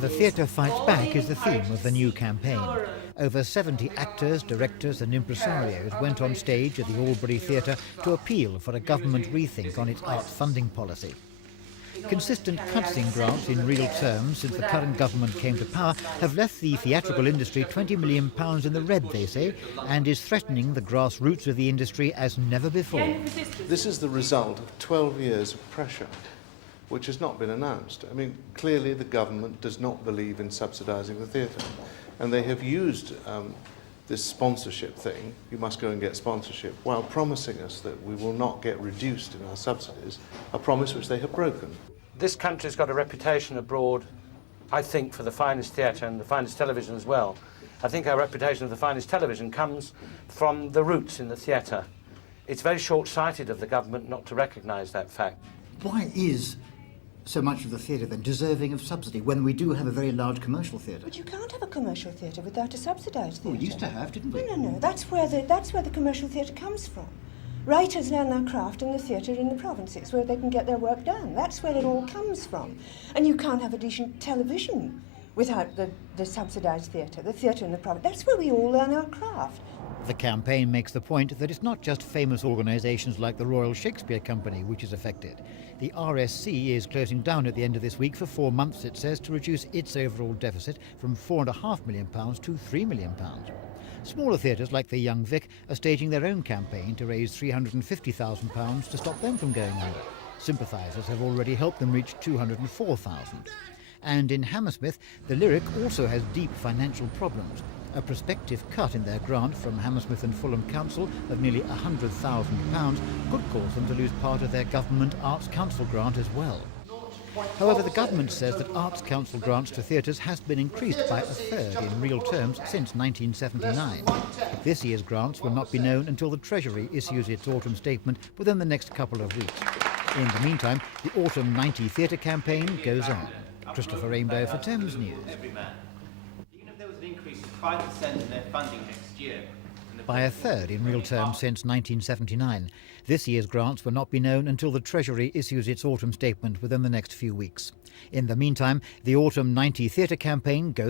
The theatre fights back is the theme of the new campaign. Over 70 actors, directors and impresarios went on stage at the Albury Theatre to appeal for a government rethink on its arts funding policy. Consistent cuts in grants in real terms since the current government came to power have left the theatrical industry £20 million in the red, they say, and is threatening the grassroots of the industry as never before. This is the result of 12 years of pressure, which has not been announced. I mean, clearly the government does not believe in subsidising the theatre, and they have used this sponsorship thing, you must go and get sponsorship, while promising us that we will not get reduced in our subsidies, a promise which they have broken. This country's got a reputation abroad, I think, for the finest theatre and the finest television as well. I think our reputation of the finest television comes from the roots in the theatre. It's very short-sighted of the government not to recognise that fact. Why is so much of the theatre then deserving of subsidy when we do have a very large commercial theatre? But you can't have a commercial theatre without a subsidised theatre. Well, we used to have, didn't we? No. That's where the commercial theatre comes from. Writers learn their craft in the theatre in the provinces where they can get their work done. That's where it all comes from. And you can't have a decent television without the subsidised theatre, the theatre in the province. That's where we all learn our craft. The campaign makes the point that it's not just famous organisations like the Royal Shakespeare Company which is affected. The RSC is closing down at the end of this week for 4 months, it says, to reduce its overall deficit from £4.5 million to £3 million. Smaller theatres like the Young Vic are staging their own campaign to raise £350,000 to stop them from going under. Sympathisers have already helped them reach £204,000. And in Hammersmith, the Lyric also has deep financial problems. A prospective cut in their grant from Hammersmith and Fulham Council of nearly £100,000 could cause them to lose part of their Government Arts Council grant as well. However, the government says that Arts Council grants to theatres has been increased by a third in real terms since 1979. This year's grants will not be known until the Treasury issues its autumn statement within the next couple of weeks. In the meantime, the Autumn 90 theatre campaign goes on. Christopher Rainbow for Thames News. Even if there was an increase of 5% in their funding next year, by a third in real terms since 1979. This year's grants will not be known until the Treasury issues its autumn statement within the next few weeks. In the meantime, the Autumn 90 theatre campaign goes